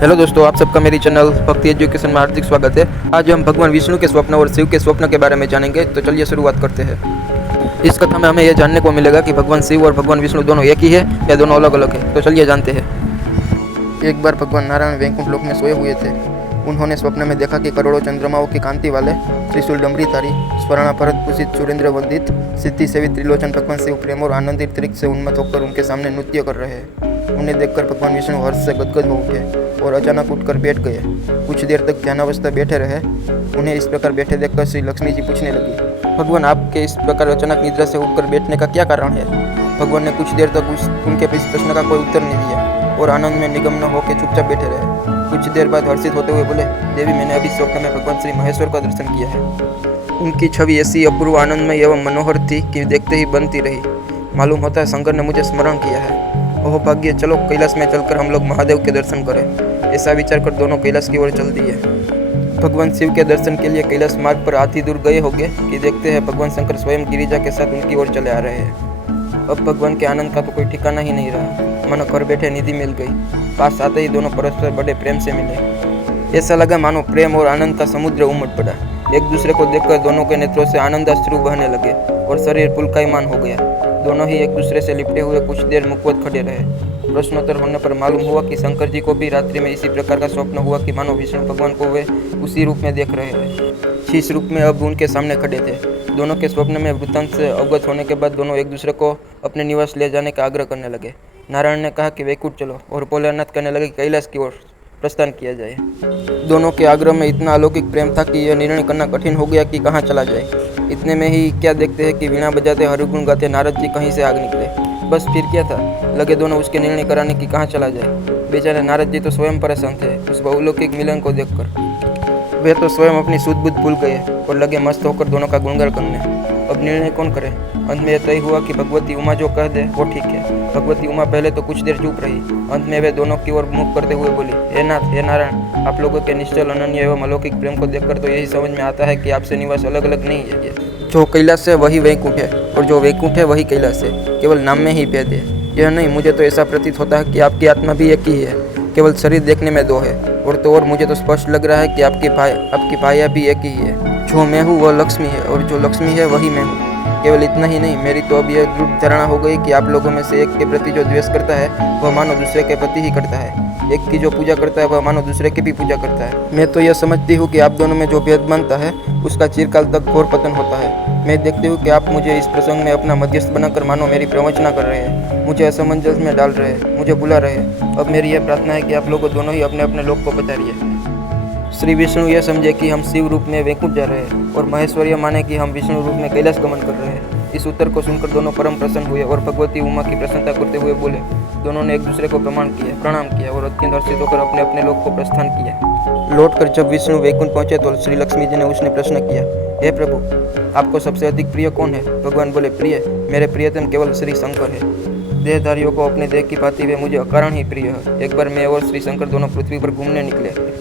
Hello दोस्तों, आप सबका मेरी चैनल भक्ति एजुकेशन में हार्दिक स्वागत है। आज हम भगवान विष्णु के स्वप्न और शिव के स्वप्न के बारे में जानेंगे। तो चलिए शुरुआत करते हैं। इस कथा में हमें यह जानने को मिलेगा कि भगवान शिव और भगवान विष्णु दोनों एक ही है या दोनों अलग अलग है। तो चलिए जानते हैं। एक बार भगवान नारायण वैकुंठ लोक में सोए हुए थे। उन्होंने स्वप्न में देखा कि करोड़ों चंद्रमाओं की कांति वाले त्रिशूल डमरीधारी स्वर्ण परत कुशित सुरेंद्र वंदित सिद्धि सेवित त्रिलोचन भगवान शिव प्रेम और आनंदित तरीके से उन्मत्त होकर उनके सामने नृत्य कर रहे हैं। उन्हें देखकर भगवान विष्णु हर्ष से गदगद हो उठे और अचानक उठकर बैठ गए। कुछ देर तक ध्यानावस्था बैठे रहे। उन्हें इस प्रकार बैठे देखकर श्री लक्ष्मी जी पूछने लगी, भगवान आपके इस प्रकार अचानक निद्रा से उठकर बैठने का क्या कारण है? भगवान ने कुछ देर तक उनके इस प्रश्न का कोई उत्तर नहीं दिया और आनंद में निगम्न होकर चुपचाप बैठे रहे। कुछ देर बाद हर्षित होते हुए बोले, देवी मैंने अभी स्वप्न में भगवान श्री महेश्वर का दर्शन किया है। उनकी छवि ऐसी अपूर्व आनंदमय एवं मनोहर थी कि देखते ही बनती रही। मालूम होता है शंकर ने मुझे स्मरण किया है। ओह भाग्य, चलो कैलाश में चलकर हम लोग महादेव के दर्शन करें। ऐसा विचार कर दोनों कैलाश की ओर चल दिए। भगवान शिव के दर्शन के लिए कैलाश मार्ग पर आधी दूर गए होंगे कि देखते हैं भगवान शंकर स्वयं गिरिजा के साथ उनकी ओर चले आ रहे हैं। अब भगवान के आनंद का तो कोई ठिकाना ही नहीं रहा। मानो घर बैठे निधि मिल गई। पास आते ही दोनों परस्पर बड़े प्रेम से मिले। ऐसा लगा मानो प्रेम और आनंद का समुद्र उमड़ पड़ा। एक दूसरे को देखकर दोनों के नेत्रों से आनंदाश्रु बहने लगे और शरीर पुलकायमान हो गया। दोनों ही एक दूसरे से लिपटे हुए कुछ देर मुखवत खड़े रहे। प्रश्नोत्तर होने पर मालूम हुआ कि शंकर जी को भी रात्रि में इसी प्रकार का स्वप्न हुआ कि मानो विष्णु भगवान को वे उसी रूप में देख रहे हैं। शीश रूप में अब उनके सामने खड़े थे। दोनों के स्वप्न में वृत्तांत से अवगत होने के बाद दोनों एक दूसरे को अपने निवास ले जाने का आग्रह करने लगे। नारायण ने कहा कि वैकुंठ चलो और भोलेनाथ कहने लगे कि कैलाश की ओर प्रस्थान किया जाए। दोनों के आग्रह में इतना अलौकिक प्रेम था कि यह निर्णय करना कठिन हो गया कि कहाँ चला जाए। इतने में ही क्या देखते हैं कि वीणा बजाते हरिगुण गाते नारद जी कहीं से आग निकले। बस फिर क्या था, लगे दोनों उसके निर्णय कराने की कहाँ चला जाए। बेचारे नारद जी तो स्वयं परेशान थे उस अलौकिक मिलन को देखकर। वे तो स्वयं अपनी सुध बुद्ध भूल गए और लगे मस्त होकर दोनों का गुणगान करने। अब निर्णय कौन करे? अंत में यह तय हुआ कि भगवती उमा जो कह दे वो ठीक है। भगवती उमा पहले तो कुछ देर चुप रही। अंत में वे दोनों की ओर मुख करते हुए बोली, हे नाथ, हे नारायण, आप लोगों के निश्चल अनन्य एवं अलौकिक प्रेम को देखकर तो यही समझ में आता है कि आपसे निवास अलग अलग नहीं है। जो कैलाश है वही वैकुंठ है और जो वैकुंठ है वही कैलाश है। केवल नाम में ही भेद है। यह नहीं, मुझे तो ऐसा प्रतीत होता है कि आपकी आत्मा भी एक ही है, केवल शरीर देखने में दो है। और मुझे तो स्पष्ट लग रहा है कि आपकी भाया भी एक ही है। जो मैं हूँ वह लक्ष्मी है और जो लक्ष्मी है वही मैं हूँ। केवल इतना ही नहीं, मेरी तो अब यह दृढ़ धारणा हो गई कि आप लोगों में से एक के प्रति जो द्वेष करता है वह मानो दूसरे के प्रति ही करता है। एक की जो पूजा करता है वह मानो दूसरे की भी पूजा करता है। मैं तो यह समझती हूँ कि आप दोनों में जो भेद बनता है उसका चिरकाल तक घोर पतन होता है। मैं देखती हूँ कि आप मुझे इस प्रसंग में अपना मध्यस्थ बनाकर मानो मेरी प्रवचना कर रहे हैं, मुझे असमंजस में डाल रहे हैं, मुझे बुला रहे हैं। अब मेरी यह प्रार्थना है कि आप लोग दोनों ही अपने अपने लोक को पधारिए। श्री विष्णु यह समझे कि हम शिव रूप में वैकुंठ जा रहे हैं और महेश्वरी माने कि हम विष्णु रूप में कैलाश गमन कर रहे हैं। इस उत्तर को सुनकर दोनों परम प्रसन्न हुए और भगवती उमा की प्रसन्नता करते हुए बोले। दोनों ने एक दूसरे को प्रणाम किया और अत्यंत हर्षित होकर अपने अपने लोक को प्रस्थान किया। लौटकर जब विष्णु वैकुंठ पहुंचे तो श्री लक्ष्मी जी ने उसने प्रश्न किया, हे प्रभु, आपको सबसे अधिक प्रिय कौन है? भगवान बोले, प्रिय, मेरे प्रियतम केवल श्री शंकर है। देहधारियों को अपने देह की भांति वे मुझे अकारण ही प्रिय है। एक बार मैं और श्री शंकर दोनों पृथ्वी पर घूमने निकले।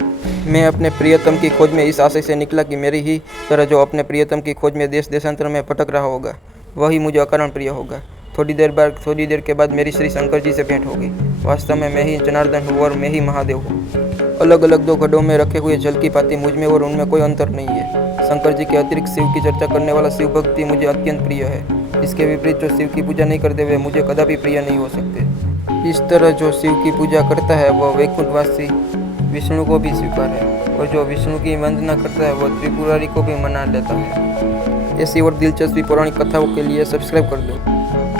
मैं अपने प्रियतम की खोज में इस आशय से निकला कि मेरी ही तरह जो अपने प्रियतम की खोज में देश देशांतर में भटक रहा होगा वही मुझे अकारण प्रिय होगा। थोड़ी देर के बाद मेरी श्री शंकर जी से भेंट होगी। वास्तव में मैं ही जनार्दन हूँ और मैं ही महादेव हूँ। अलग अलग दो घड़ों में रखे हुए जल की भांति मुझ में और उनमें कोई अंतर नहीं है। शंकर जी के अतिरिक्त शिव की चर्चा करने वाला शिव भक्ति मुझे अत्यंत प्रिय है। इसके विपरीत जो शिव की पूजा नहीं करते हुए मुझे कदापि प्रिय नहीं हो सकते। इस तरह जो शिव की पूजा करता है वह वैकुंठवासी विष्णु को भी स्वीकार है और जो विष्णु की वंदना करता है वह त्रिपुरारी को भी मना लेता है। ऐसी और दिलचस्पी पौराणिक कथाओं के लिए सब्सक्राइब कर दो।